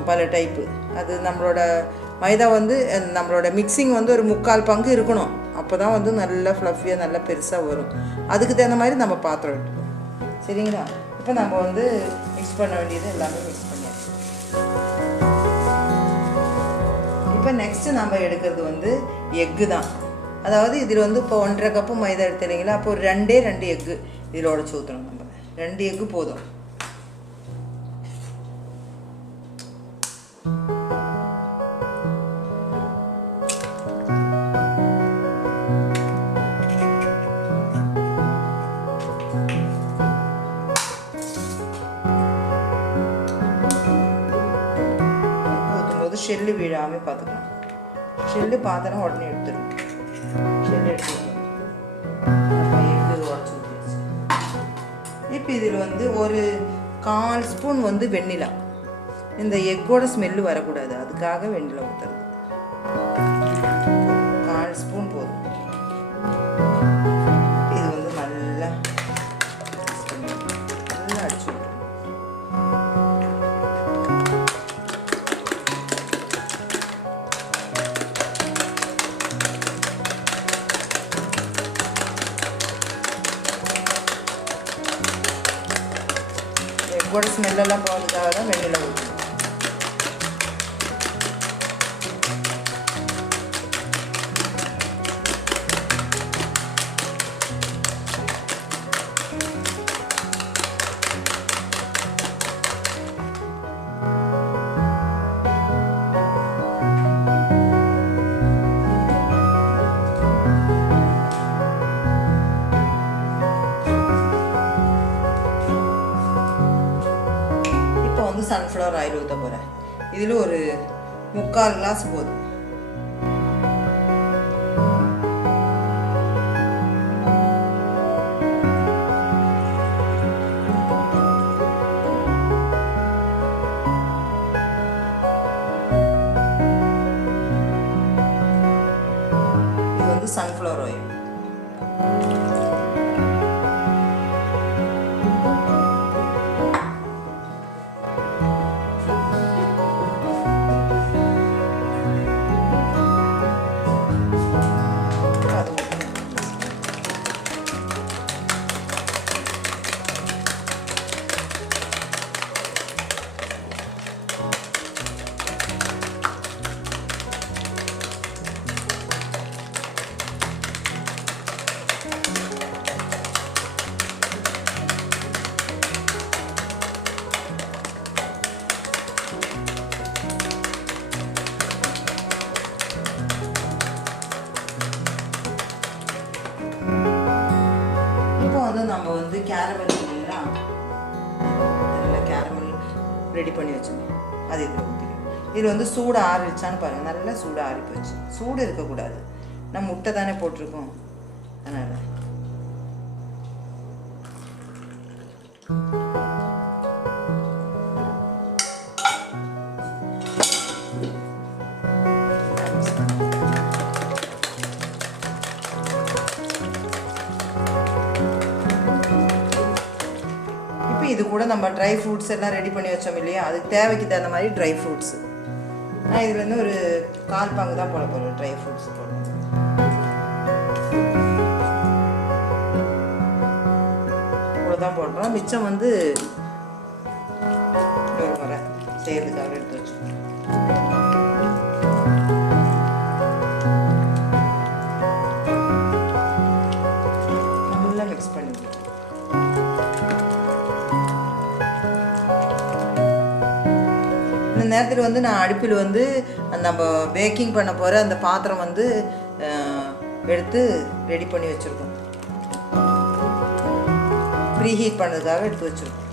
பல டைப்பு. அது நம்மளோட மைதா வந்து நம்மளோட மிக்சிங் வந்து ஒரு 3/4 பங்கு இருக்கணும். அப்போ தான் வந்து நல்லா ஃப்ளஃபியாக நல்லா பெருசாக வரும். அதுக்கு தகுந்த மாதிரி நம்ம பாத்திரம் எடுத்துக்கணும். சரிங்களா? இப்போ நம்ம வந்து மிக்ஸ் பண்ண வேண்டியது எல்லாமே மிக்ஸ் பண்ணியாச்சு. இப்போ நெக்ஸ்ட்டு நம்ம எடுக்கிறது வந்து எக்கு தான். அதாவது இதில் வந்து இப்போ 1.5 கப்பு மைதா எடுத்துறீங்களா, அப்போ ஒரு 2 எக்கு இதில் உடச்சி ஊற்றணும். நம்ம 2 எக்கு போதும். ஊற்றும்போது ஷெல்லு வீழாமல் பார்த்துக்கணும். ஷெல்லு பார்த்தோன்னா உடனே எடுத்துடும். ஷெல்லு எடுத்து எக்கு உடச்சி ஊற்றிடுச்சு. இப்போ இதில் வந்து ஒரு 1/4 ஸ்பூன் வந்து வெண்ணிலா. இந்த எக்கோட ஸ்மெல்லு வரக்கூடாது, அதுக்காக வெண்ணிலா ஊற்றுறது. 1/4 ஸ்பூன் போதும். இது வந்து நல்லா அடிச்சு விட்டுரும். எக்கோட ஸ்மெல்லெல்லாம் போகிறதுக்காக தான் வெண்ணிலா ஊற்றணும். சன்ஃப்ளவர் ஆயில் ஊற்ற போகிறேன். இதில் ஒரு 3/4 கிளாஸ் போதும். இது வந்து சன்ஃப்ளவர் ஆயில். வந்து கேரமல் இல்லைங்களா, நல்லா கேரமல் ரெடி பண்ணி வச்சுருங்க. அது இதில் ஊற்றிக்கணும். இதில் வந்து சூடு ஆறிடுச்சான்னு பாருங்கள். நல்லா சூடு ஆறி போச்சு. சூடு இருக்கக்கூடாது, நம்ம முட்டை தானே போட்டிருக்கோம். அதனால் இது கூட நம்ம ட்ரை ஃப்ரூட்ஸ் எல்லாம் ரெடி பண்ணி வச்சோம் இல்லையா, அதுக்கு தேவைக்கு தகுந்த மாதிரி ட்ரை ஃப்ரூட்ஸு நான் இதுலேருந்து ஒரு 1/4 பங்கு தான் போட போகிறேன். ட்ரை ஃப்ரூட்ஸ் போடுறேன். இவ்வளோதான் போடுறோம். மிச்சம் வந்து ஒரு முறை செய்யறதுக்காக எடுத்து வச்சுக்கோங்க. நல்லா மிக்ஸ் பண்ணிக்கலாம். இந்த நேரத்தில் வந்து நான் அடுப்பில் வந்து நம்ம பேக்கிங் பண்ண போகிற அந்த பாத்திரம் வந்து எடுத்து ரெடி பண்ணி வச்சுருக்கோம். ப்ரீ ஹீட் பண்ணதுக்காக எடுத்து வச்சுருக்கோம்.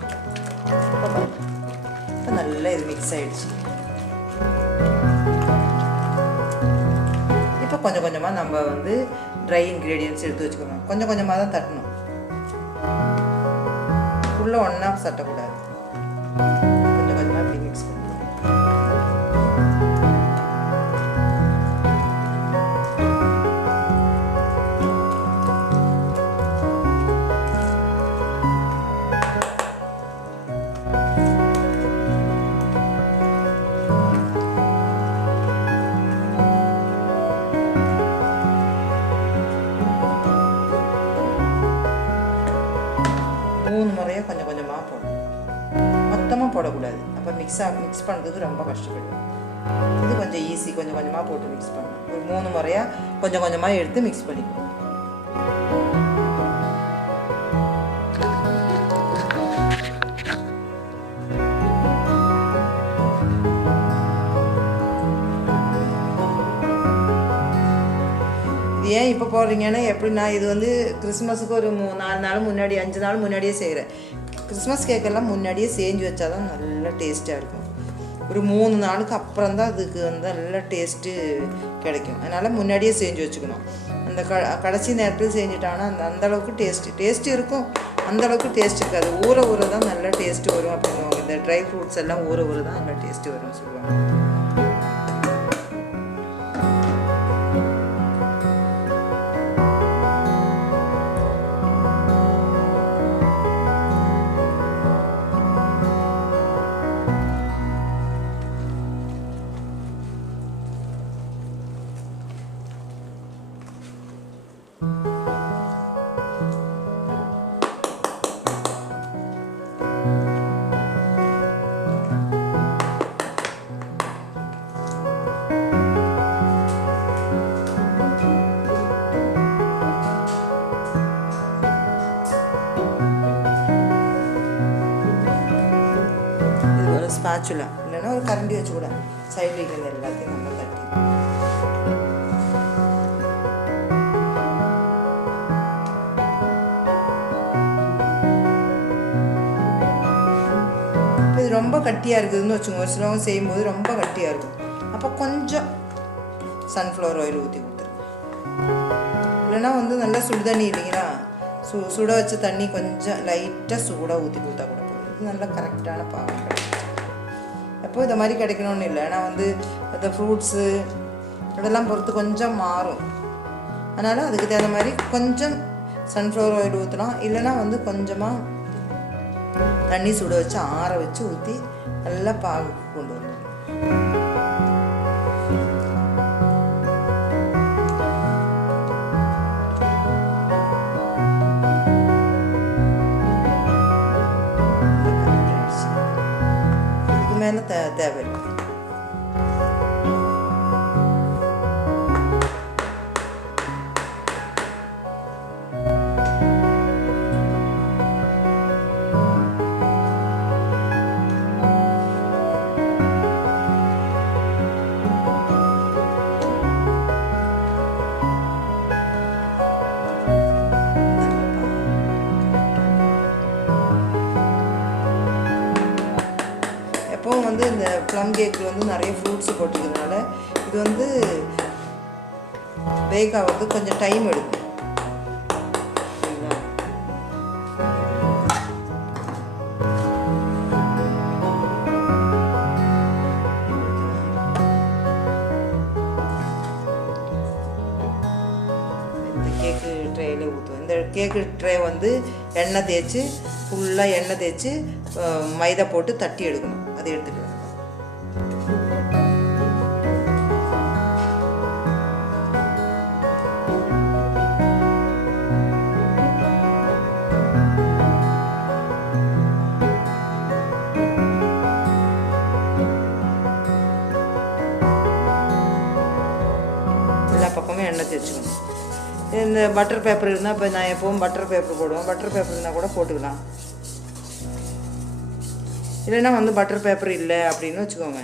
நல்லா இது மிக்ஸ் ஆகிடுச்சு. இப்போ கொஞ்சம் கொஞ்சமாக நம்ம வந்து ட்ரை இன்க்ரீடியன்ட்ஸ் எடுத்து வச்சுக்கணும். கொஞ்சம் கொஞ்சமாக தான் தட்டணும், ஃபுல்லாக ஒன்றா தட்டக்கூடாது. கொஞ்சம் கொஞ்சமாக இப்படி மிக்ஸ் பண்ணணும். முறையாக கொஞ்சம் கொஞ்சமாக போடணும், மொத்தமாக போடக்கூடாது. அப்போ மிக்ஸ் பண்ணுறதுக்கு ரொம்ப கஷ்டப்படும். இது கொஞ்சம் ஈஸி. கொஞ்சம் கொஞ்சமாக போட்டு மிக்ஸ் பண்ணணும். ஒரு 3 முறையாக கொஞ்சம் கொஞ்சமாக எடுத்து மிக்ஸ் பண்ணிக்கணும். ஏன் இப்போ போடுறீங்கன்னா எப்படின்னா, இது வந்து கிறிஸ்மஸுக்கு ஒரு 4 நாள் முன்னாடி 5 நாள் முன்னாடியே செய்கிறேன். கிறிஸ்மஸ் கேக்கெல்லாம் முன்னாடியே செஞ்சு வச்சா தான் நல்லா டேஸ்ட்டாக இருக்கும். ஒரு 3 நாளுக்கு அப்புறம் தான் அதுக்கு வந்து நல்ல டேஸ்ட்டு கிடைக்கும். அதனால் முன்னாடியே செஞ்சு வச்சுக்கணும். அந்த கடைசி நேரத்தில் செஞ்சுட்டாங்கன்னா அந்தளவுக்கு டேஸ்ட்டு இருக்கும். அந்தளவுக்கு டேஸ்ட் இருக்காது. ஊற தான் நல்லா டேஸ்ட்டு வரும் அப்படின்னுவாங்க. இந்த ட்ரை ஃப்ரூட்ஸ் எல்லாம் ஊற தான் நல்லா டேஸ்ட்டு வரும்னு சொல்லுவாங்க. ஸ்பாச்சுலா இல்லைன்னா ஒரு கரண்டி வச்சு கூட சைடில் இருக்கிறது எல்லாத்தையும் நம்ம தட்டி இது ரொம்ப கட்டியாக இருக்குதுன்னு வச்சுக்கோங்க. ஒரு சிலவங்க செய்யும்போது ரொம்ப கட்டியாக இருக்கும். அப்போ கொஞ்சம் சன்ஃப்ளவர் ஆயில் ஊற்றி கொடுத்துருங்க. இல்லைன்னா வந்து நல்லா சுடு தண்ணி இல்லைங்களா, சுட வச்ச தண்ணி கொஞ்சம் லைட்டாக சூடாக ஊற்றி கொடுத்தா கூட போதும். இது நல்லா கரெக்டான பாகம் கிடைக்கும். எப்போ இந்த மாதிரி கிடைக்கணும்னு இல்லை, ஆனால் வந்து அந்த ஃப்ரூட்ஸு இதெல்லாம் பொறுத்து கொஞ்சம் மாறும். அதனால் அதுக்கு தகுந்த மாதிரி கொஞ்சம் சன்ஃப்ளவர் ஆயில் ஊற்றலாம். இல்லைன்னா வந்து கொஞ்சமாக தண்ணி சுட வச்சு ஆற வச்சு ஊற்றி நல்லா பாகுக்கு கொண்டு வரணும். இதுக்கு மேலே தேவையில்லை. ப்ளம் கேக்கில் வந்து நிறைய ஃப்ரூட்ஸ் போட்டுக்கிறதுனால இது வந்து பேக் ஆகிறது கொஞ்சம் டைம் எடுக்கும். கேக்கு ட்ரேயில் ஊற்றுவோம். இந்த கேக்கு ட்ரே வந்து எண்ணெய் தேய்ச்சி ஃபுல்லாக எண்ணெய் தேய்ச்சி மைதா போட்டு தட்டி எடுக்கணும். அதை எடுத்துக்கலாம். எல்லா பக்கமும் எண்ணெய் தேய்ச்சிக்கணும். இந்த பட்டர் பேப்பர் இருந்தால் இப்போ நான் எப்போவும் பட்டர் பேப்பர் போடுவேன். பட்டர் பேப்பர் இருந்தால் கூட போட்டுக்கலாம். இல்லைன்னா வந்து பட்டர் பேப்பர் இல்லை அப்படின்னு வச்சுக்கோங்க,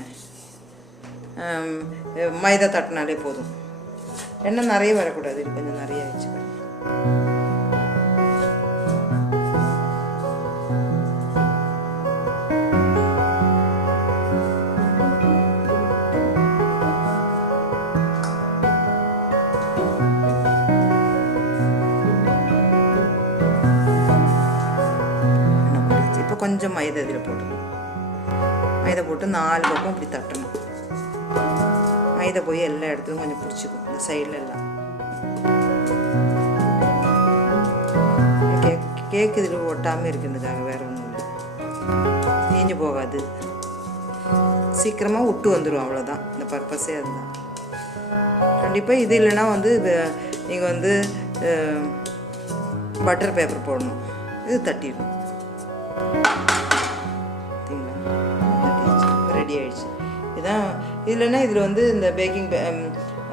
மைதா தட்டினாலே போதும். எண்ணெய் நிறைய வரக்கூடாது, இது கொஞ்சம் நிறைய வச்சுக்கணும். கொஞ்சம் மைதா இதில் போட்டுக்கணும். மைதா போட்டு 4 பக்கம் இப்படி தட்டணும். மைதா போய் எல்லா இடத்துலையும் கொஞ்சம் பிடிச்சிக்கும், இந்த சைடில் எல்லாம். கேக்கு இதில் ஒட்டாமல் இருக்குதுக்காக வேறு ஒன்றும் இல்லை, தேஞ்சு போகாது, சீக்கிரமாக விட்டு வந்துடும். அவ்வளோதான், இந்த பர்பஸே அதுதான். கண்டிப்பாக இது இல்லைன்னா வந்து நீங்கள் வந்து பட்டர் பேப்பர் போடணும். இது தட்டிடணும். ரெடி ஆகிடுச்சு. இதுதான். இல்லைன்னா இதில் வந்து இந்த பேக்கிங்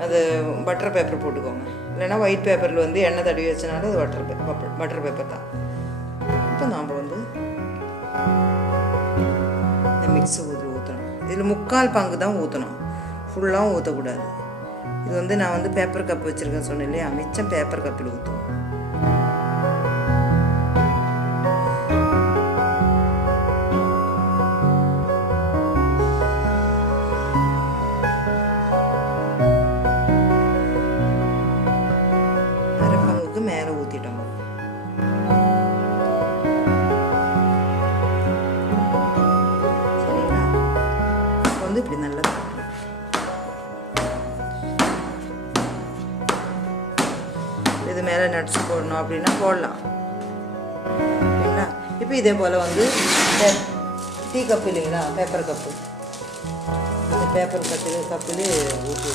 அது பட்டர் பேப்பர் போட்டுக்கோங்க. இல்லைன்னா ஒயிட் பேப்பரில் வந்து எண்ணெய் தடவி வச்சனால அது பட்டர் பேப்பர் தான். இப்போ நாம் வந்து இந்த மிக்ஸு ஊற்றணும். இதில் 3/4 பங்கு தான் ஊற்றணும், ஃபுல்லாகவும் ஊற்றக்கூடாது. இது வந்து நான் வந்து பேப்பர் கப் வச்சுருக்கேன் சொன்னேன் இல்லையா, மிச்சம் பேப்பர் கப்பில் ஊற்றுவோம். மேலே ஊற்றிட்டோம். சரிங்களா? வந்து இப்படி நல்லா இது மேலே நட்ஸ் போடணும் அப்படின்னா போடலாம். சரிங்களா? இப்போ இதே போல் வந்து டீ கப்பு இல்லைங்களா, பேப்பர் கப்பு, அந்த பேப்பர் கப்பில் ஊற்றி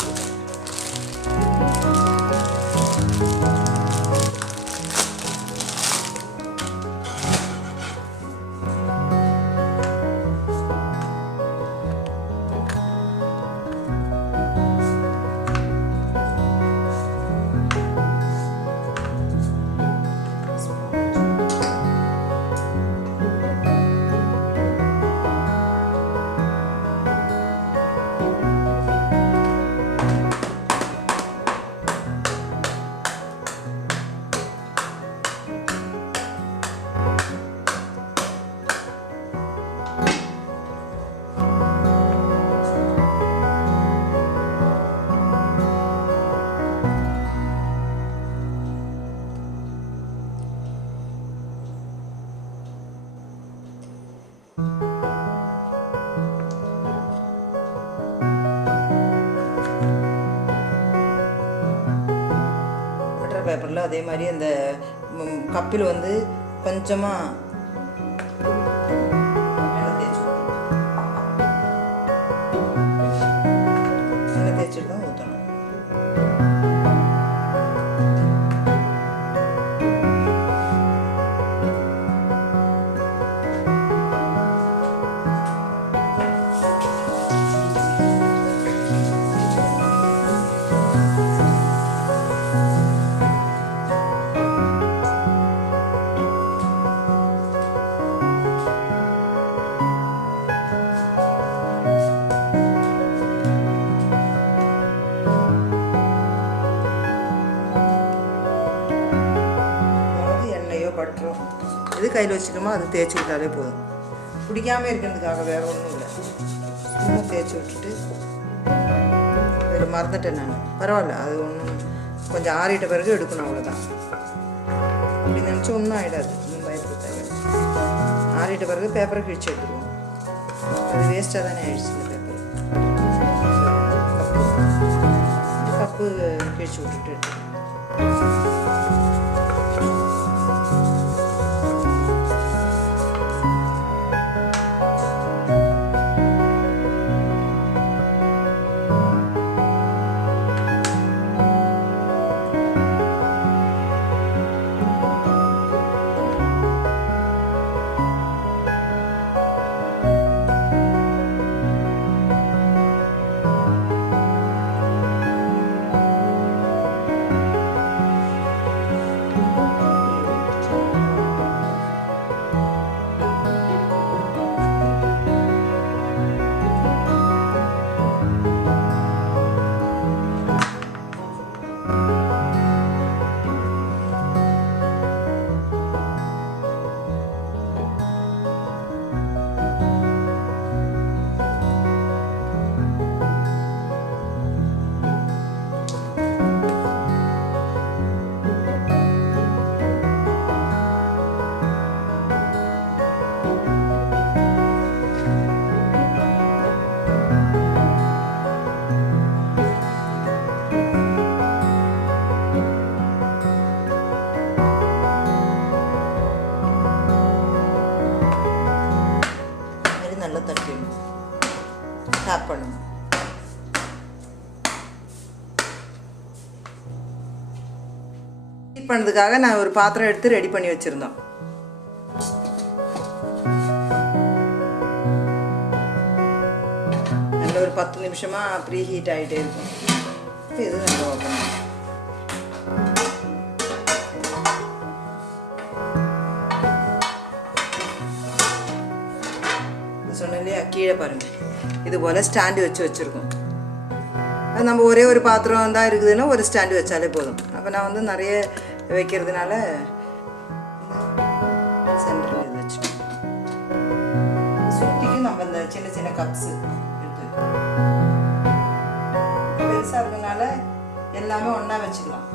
பேப்பரில் அதே மாதிரி அந்த கப்பில் வந்து கொஞ்சமாக எண்ணெய் தேய்ச்சிட்டு தான் ஊற்றணும். பட்டரும் எது கையில் வச்சுக்கணுமோ அது தேய்ச்சிக்கிட்டாலே போதும். பிடிக்காமல் இருக்கிறதுக்காக வேறு ஒன்றும் இல்லை. சும்மா தேய்ச்சி விட்டுட்டு இதில் மறந்துட்டேன் நான். பரவாயில்ல, அது ஒன்றும் கொஞ்சம் ஆறிட்ட பிறகு எடுக்கணும், அவ்வளோதான். அப்படி நினச்சா ஒன்றும் ஆகிடாது, ஒன்றும் பயப்பட தேவை. ஆறிட்ட பிறகு பேப்பரை கிழிச்சு எடுத்துருவோம். அது வேஸ்ட்டாக தானே ஆயிடுச்சு இந்த பேப்பர். கப்பு கிழிச்சு விட்டுட்டு நல்லா தட்டிடணும், டேப் பண்ணணும். ஹீட் பண்ணதுக்காக நான் ஒரு பாத்திரம் எடுத்து ரெடி பண்ணி வச்சுருந்தோம். நல்ல ஒரு 10 நிமிஷமாக ப்ரீ ஹீட் ஆகிட்டே இருக்கும். இது நல்லா ஓப்பன் சொன்னேன் இல்லையா, கீழே பாருங்கள், இது போல் ஸ்டாண்டு வச்சுருக்கோம். அது நம்ம ஒரே ஒரு பாத்திரம் தான் இருக்குதுன்னா ஒரு ஸ்டாண்டு வச்சாலே போதும். அப்போ நான் வந்து நிறைய வைக்கிறதுனால சென்டரில் இது வச்சுட்டோம். சுற்றிக்கு நம்ம இந்த சின்ன சின்ன கப்ஸு எடுத்து பெருசாக இருக்கிறதுனால எல்லாமே ஒன்றா வச்சுக்கலாம்.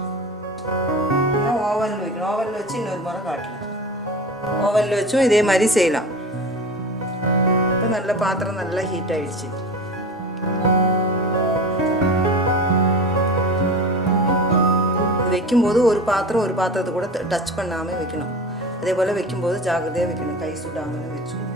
ஓவனில் வைக்கணும், ஓவனில் வச்சு இன்னொரு முறை காட்டலாம். ஓவனில் வச்சும் இதே மாதிரி செய்யலாம். நல்ல பாத்திரம் நல்லா ஹீட் ஆயிடுச்சு. வைக்கும்போது ஒரு பாத்திரத்தை கூட டச் பண்ணாமல் வைக்கணும். அதே போல் வைக்கும்போது ஜாக்கிரதையாக வைக்கணும், கை சுடாமல் வச்சுக்கணும்.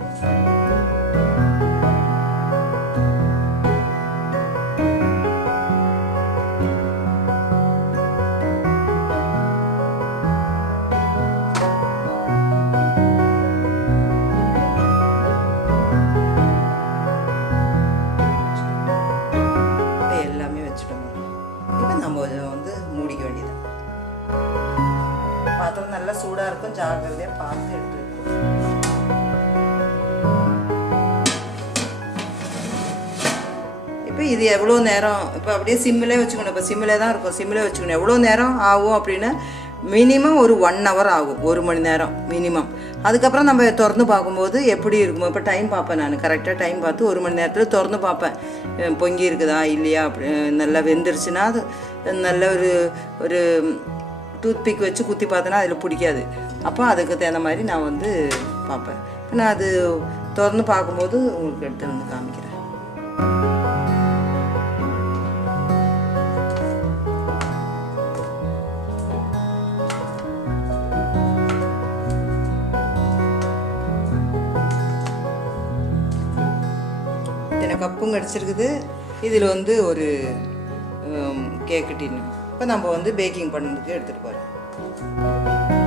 பாத்திரம் நல்லா சூடாக இருக்கும், ஜாக்கிரதையாக பார்த்து எடுத்து வைக்கணும். இப்போ இது எவ்வளோ நேரம், இப்போ அப்படியே சிம்மிலே வச்சுக்கணும். இப்போ சிம்மிலே தான் இருக்கும், சிம்மிலே வச்சுக்கணும். எவ்வளோ நேரம் ஆகும் அப்படின்னா மினிமம் ஒரு 1 hour ஆகும், 1 மணி நேரம் மினிமம். அதுக்கப்புறம் நம்ம திறந்து பார்க்கும்போது எப்படி இருக்குமோ, இப்போ டைம் பார்ப்பேன் நான், கரெக்டாக டைம் பார்த்து 1 மணி நேரத்தில் திறந்து பார்ப்பேன், பொங்கி இருக்குதா இல்லையா, அப்படி நல்லா வெந்துருச்சுன்னா அது நல்ல ஒரு டூத்பிக் வச்சு குத்தி பார்த்தோன்னா அதில் பிடிக்காது. அப்போ அதுக்கு தகுந்த மாதிரி நான் வந்து பார்ப்பேன். இப்போ நான் அது திறந்து பார்க்கும்போது உங்களுக்கு எடுத்து வந்து காமிக்கிறேன். இத்தனை கப்பும் கிடச்சிருக்குது. இதில் வந்து ஒரு கேக்கு டின்னு. இப்போ நம்ம வந்து பேக்கிங் பண்ணுறதுக்கு எடுத்துகிட்டு போகிறோம்.